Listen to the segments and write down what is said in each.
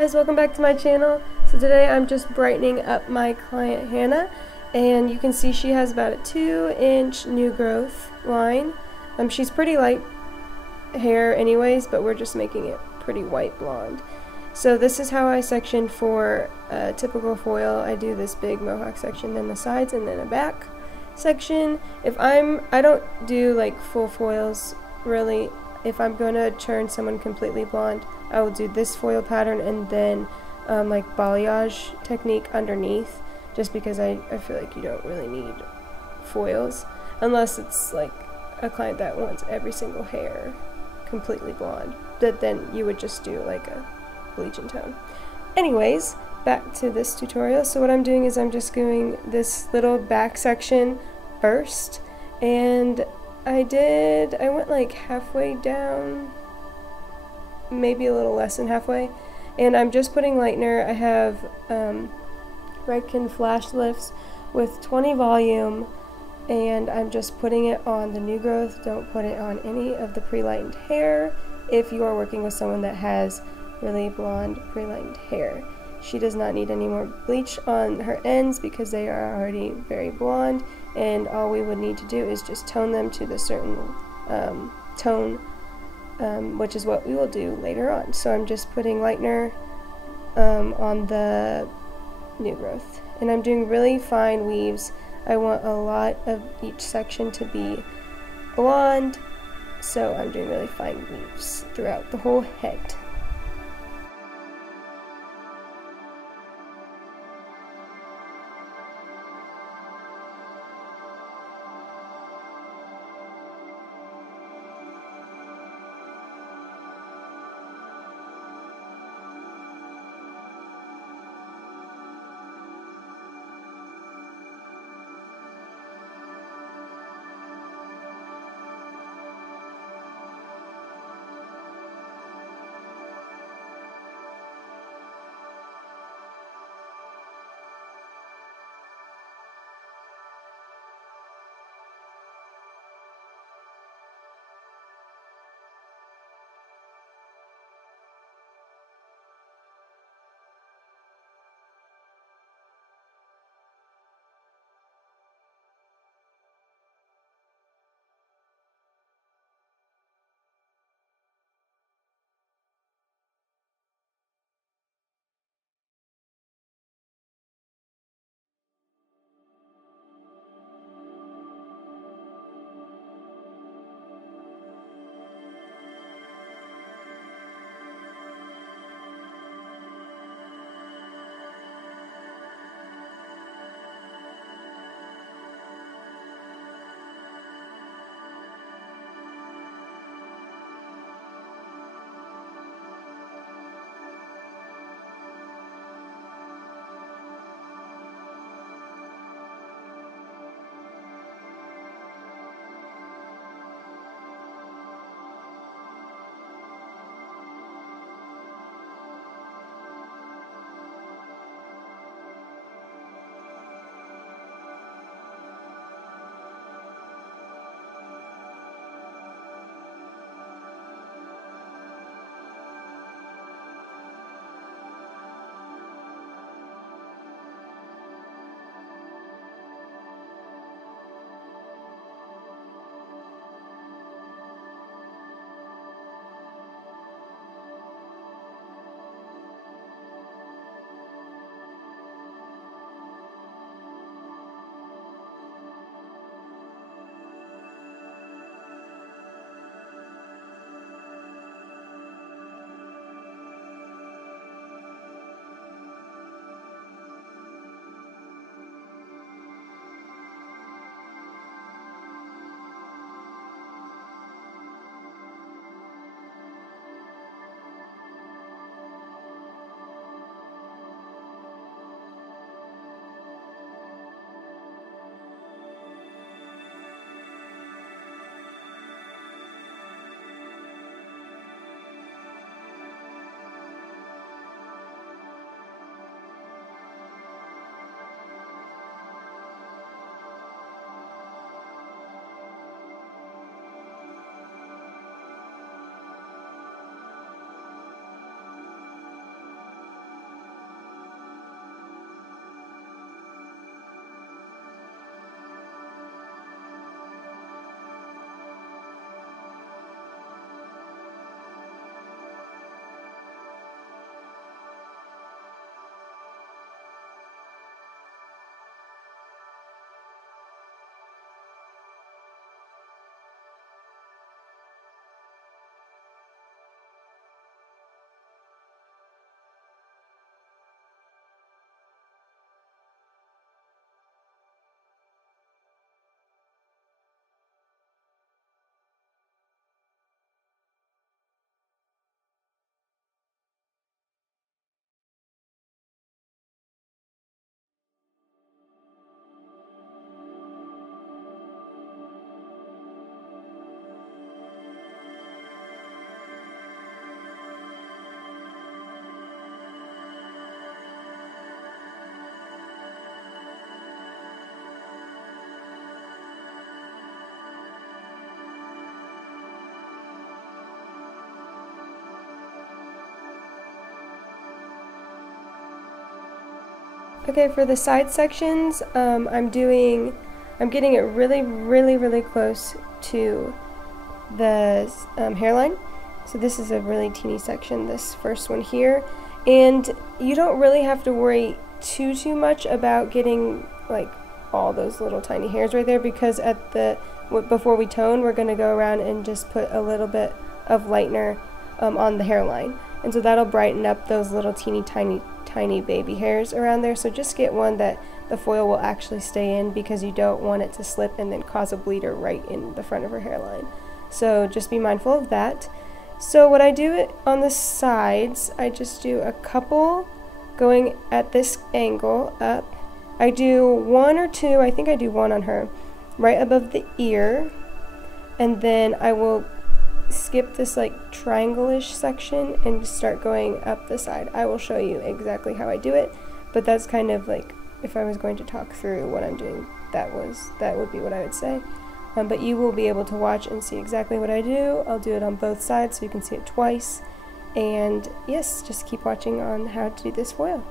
Guys, welcome back to my channel. So today I'm just brightening up my client Hannah, and you can see she has about a 2-inch new growth line. She's pretty light hair anyways, but we're just making it pretty white blonde. So this is how I section for a typical foil. I do this big mohawk section, then the sides, and then a back section. I don't do like full foils really. If I'm going to turn someone completely blonde, I will do this foil pattern and then like balayage technique underneath, just because I feel like you don't really need foils unless it's like a client that wants every single hair completely blonde, but then you would just do like a bleach and tone. Anyways, back to this tutorial. So what I'm doing is I'm just doing this little back section first, and I went like halfway down, maybe a little less than halfway, and I'm just putting lightener. I have Redken Flash Lifts with 20 volume, and I'm just putting it on the new growth. Don't put it on any of the pre-lightened hair if you are working with someone that has really blonde pre-lightened hair. She does not need any more bleach on her ends because they are already very blonde, and all we would need to do is just tone them to the certain tone, which is what we will do later on. So I'm just putting lightener on the new growth, and I'm doing really fine weaves. I want a lot of each section to be blonde, so I'm doing really fine weaves throughout the whole head. Okay, for the side sections, I'm getting it really close to the hairline. So this is a really teeny section, this first one here. And you don't really have to worry too much about getting like all those little tiny hairs right there, because before we tone, we're going to go around and just put a little bit of lightener on the hairline. And so that'll brighten up those little teeny tiny baby hairs around there. So just get one that the foil will actually stay in, because you don't want it to slip and then cause a bleeder right in the front of her hairline. So just be mindful of that. So what I do on the sides, I just do a couple going at this angle up. I do one or two, I think I do one on her, right above the ear, and then I will skip this like triangle-ish section and start going up the side. I will show you exactly how I do it, but that's kind of like, if I was going to talk through what I'm doing, that would be what I would say. But you will be able to watch and see exactly what I do. I'll do it on both sides so you can see it twice. And yes, just keep watching on how to do this foil.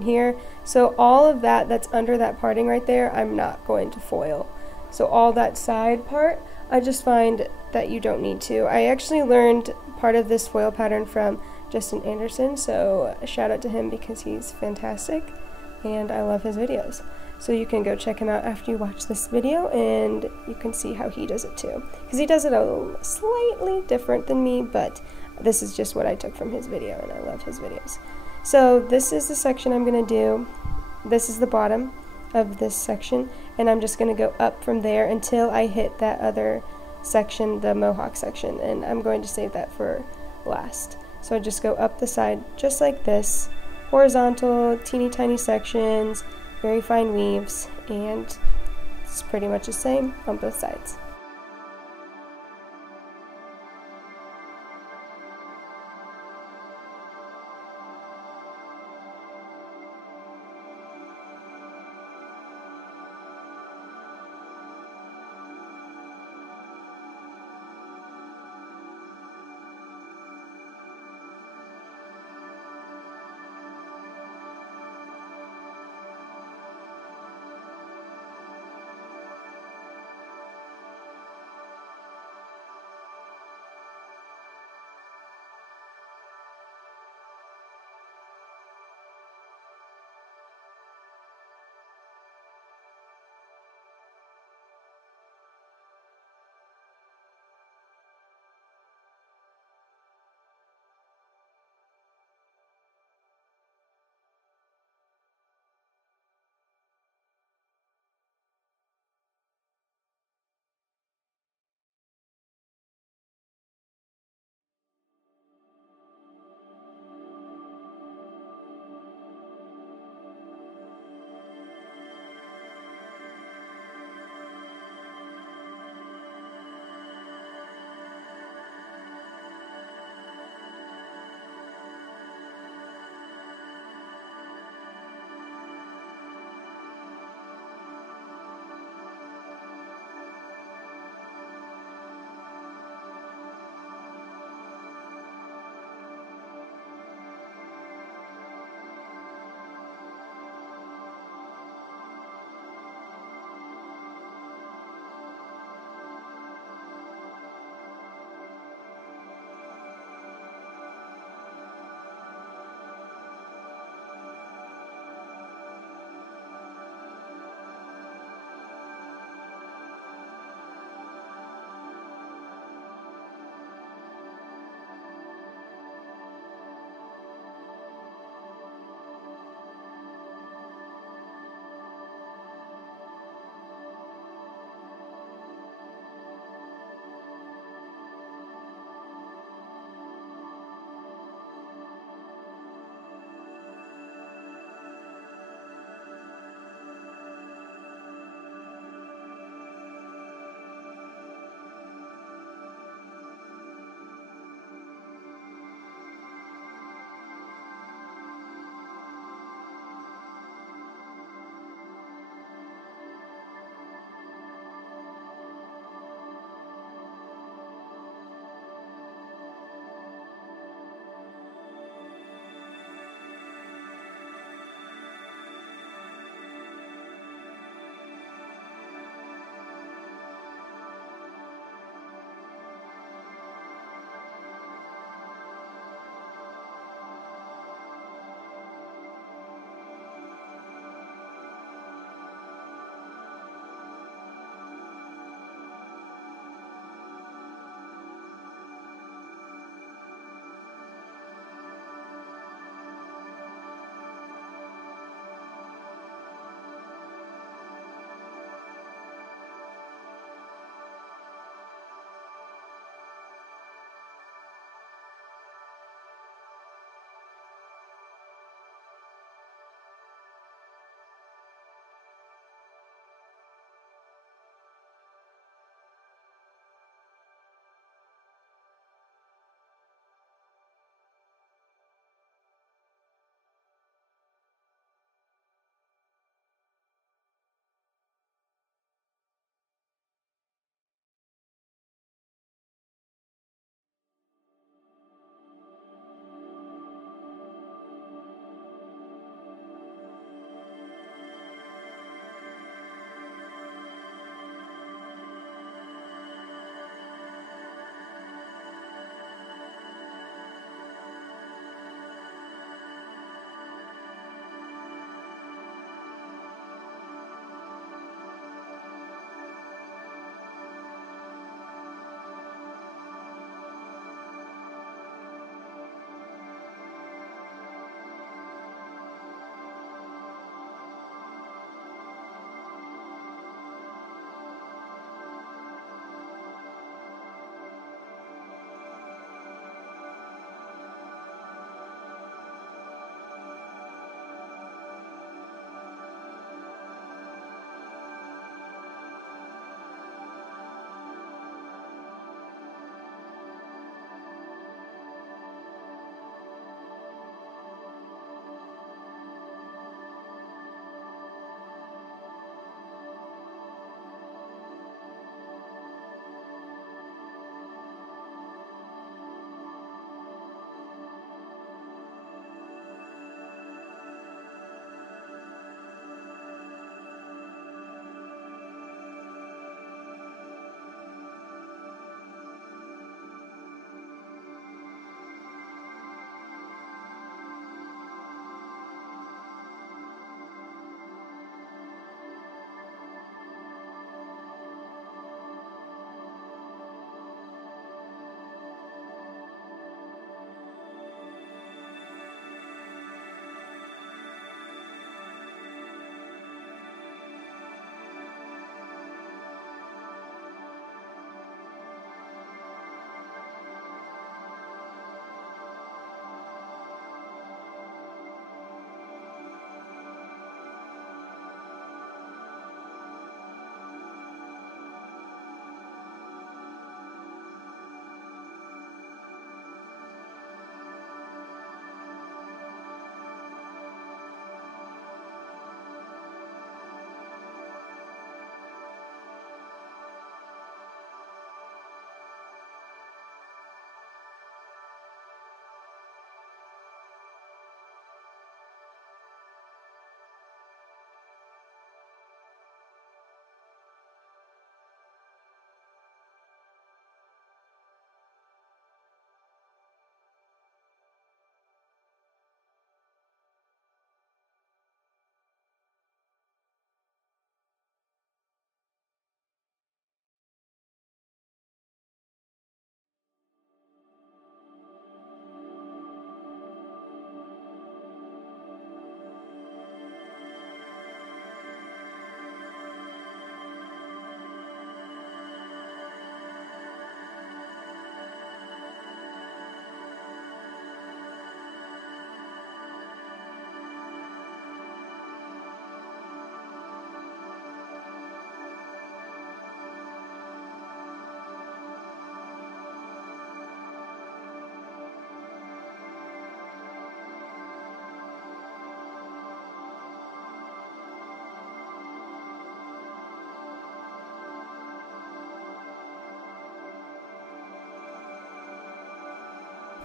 Here, so all of that's under that parting right there, I'm not going to foil. So all that side part, I just find that you don't need to. I actually learned part of this foil pattern from Justin Anderson, so a shout out to him because he's fantastic and I love his videos. So you can go check him out after you watch this video and you can see how he does it too, because he does it a slightly different than me, but this is just what I took from his video and I love his videos. So this is the section I'm going to do. This is the bottom of this section, and I'm just going to go up from there until I hit that other section, the mohawk section, and I'm going to save that for last. So I just go up the side just like this, horizontal, teeny tiny sections, very fine weaves, and it's pretty much the same on both sides.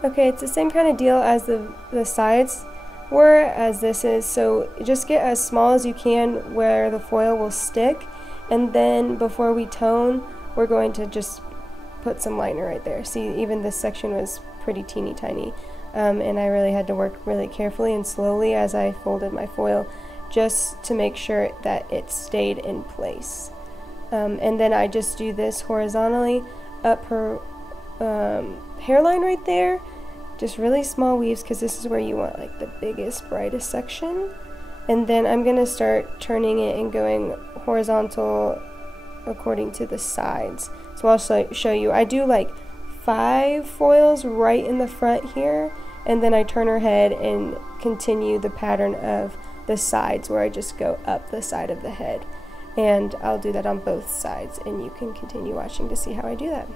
Okay, it's the same kind of deal as the sides were, as this is, so just get as small as you can where the foil will stick, and then before we tone, we're going to just put some liner right there. See, even this section was pretty teeny tiny, and I really had to work really carefully and slowly as I folded my foil just to make sure that it stayed in place. And then I just do this horizontally up her hairline right there, just really small weaves, because this is where you want like the biggest, brightest section. And then I'm going to start turning it and going horizontal according to the sides. So I'll show you. I do like 5 foils right in the front here, and then I turn her head and continue the pattern of the sides where I just go up the side of the head. And I'll do that on both sides, and you can continue watching to see how I do that.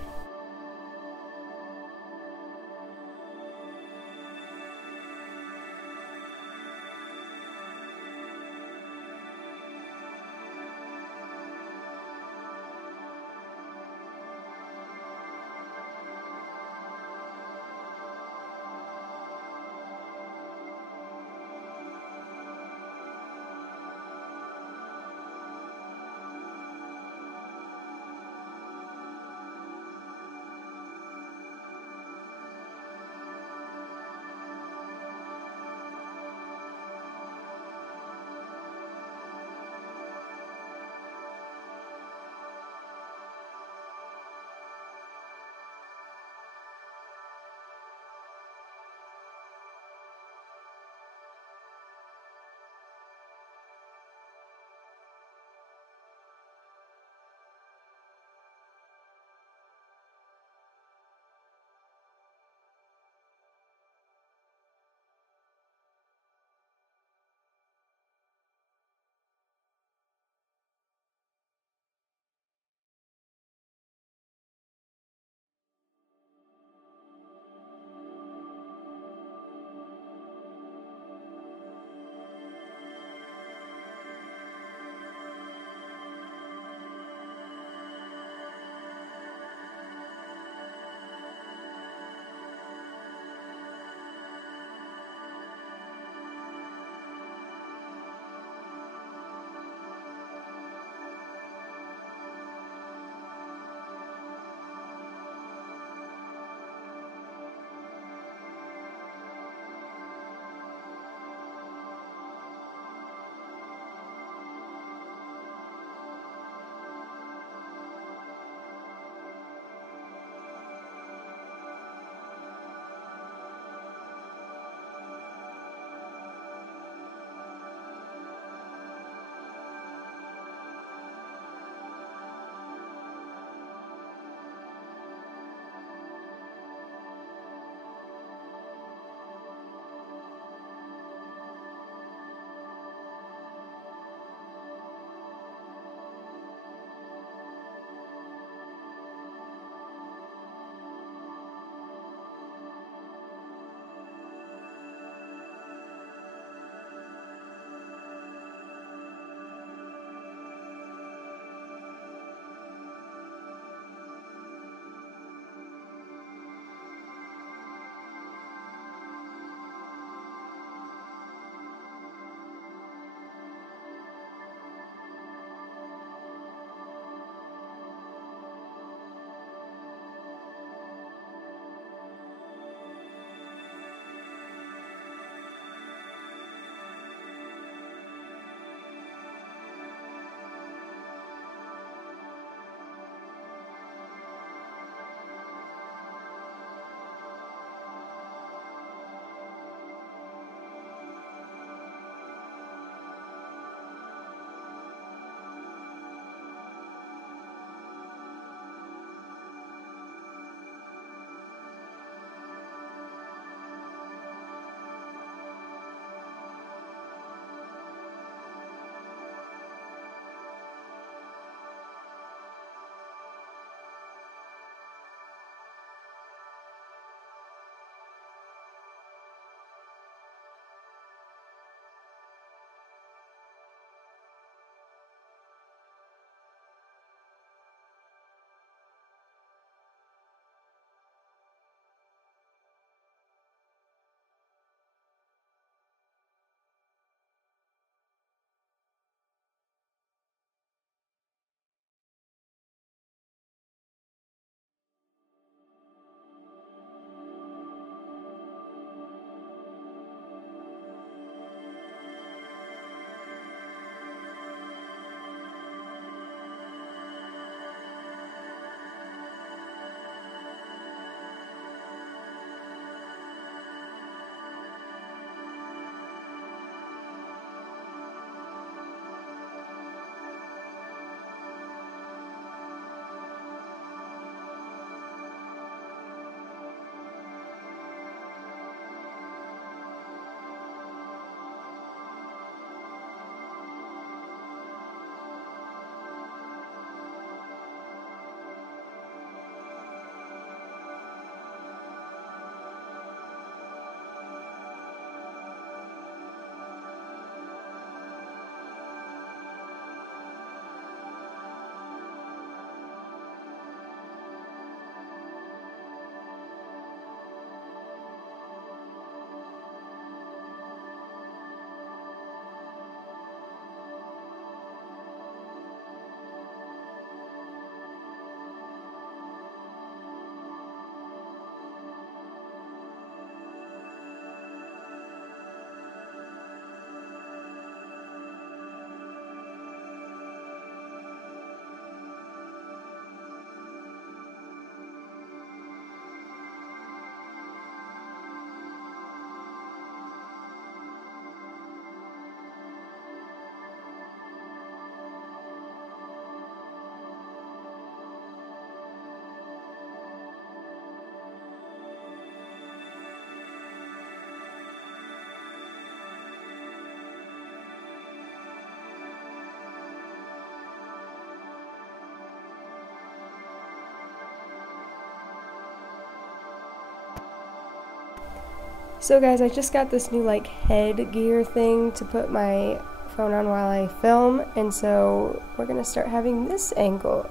So guys, I just got this new like headgear thing to put my phone on while I film, and so we're gonna start having this angle,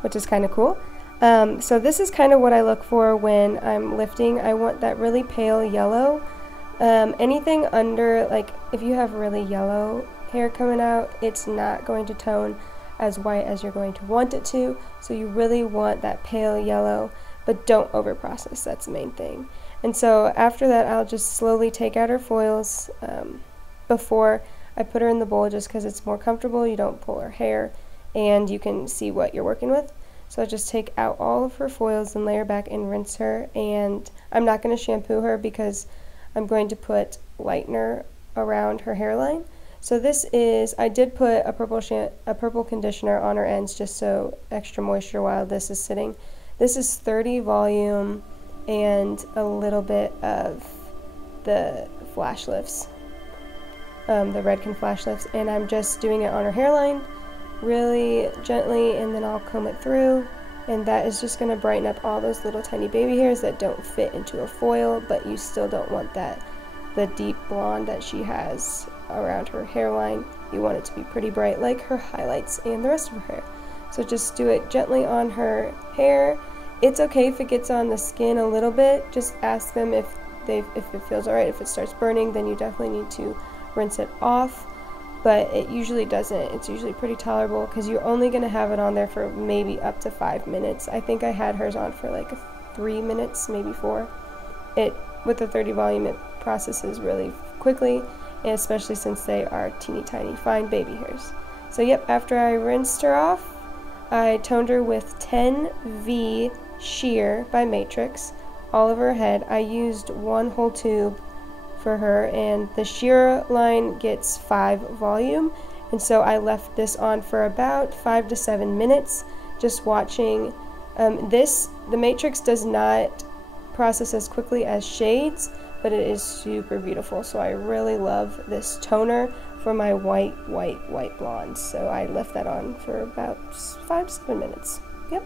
which is kind of cool. So this is kind of what I look for when I'm lifting. I want that really pale yellow. Anything under, like if you have really yellow hair coming out, it's not going to tone as white as you're going to want it to, so you really want that pale yellow, but don't over process. That's the main thing. And so after that, I'll just slowly take out her foils before I put her in the bowl, just because it's more comfortable. You don't pull her hair and you can see what you're working with. So I'll just take out all of her foils and lay her back and rinse her. And I'm not going to shampoo her because I'm going to put lightener around her hairline. So this is, I did put a purple conditioner on her ends just so extra moisture while this is sitting. This is 30 volume and a little bit of the flash lifts, the Redken flash lifts, and I'm just doing it on her hairline really gently, and then I'll comb it through, and that is just going to brighten up all those little tiny baby hairs that don't fit into a foil, but you still don't want the deep blonde that she has around her hairline. You want it to be pretty bright like her highlights and the rest of her hair. So just do it gently on her hair. It's okay if it gets on the skin a little bit. Just ask them if it feels alright. If it starts burning, then you definitely need to rinse it off. But it usually doesn't. It's usually pretty tolerable because you're only going to have it on there for maybe up to 5 minutes. I think I had hers on for like 3 minutes, maybe 4. With the 30 volume, it processes really quickly, and especially since they are teeny tiny fine baby hairs. So yep, after I rinsed her off, I toned her with 10V Sheer by Matrix all over her head. I used 1 whole tube for her, and the sheer line gets 5 volume, and so I left this on for about 5 to 7 minutes just watching. The Matrix does not process as quickly as shades, but it is super beautiful, so I really love this toner for my white blondes. So I left that on for about 5 to 7 minutes. Yep.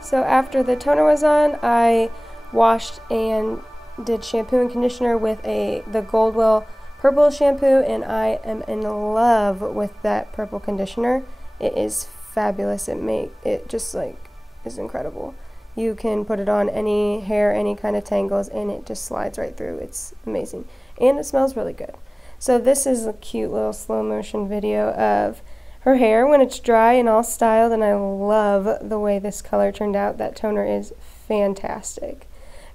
So after the toner was on, I washed and did shampoo and conditioner with the Goldwell purple shampoo, and I am in love with that purple conditioner. It is fabulous. It just like is incredible. You can put it on any hair, any kind of tangles, and it just slides right through. It's amazing, and it smells really good. So this is a cute little slow motion video of her hair when it's dry and all styled, and I love the way this color turned out. That toner is fantastic.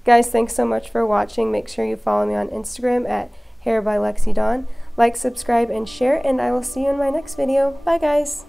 Guys, thanks so much for watching. Make sure you follow me on Instagram at Hair by Lexi Dawn. Like, subscribe, and share, and I will see you in my next video. Bye, guys.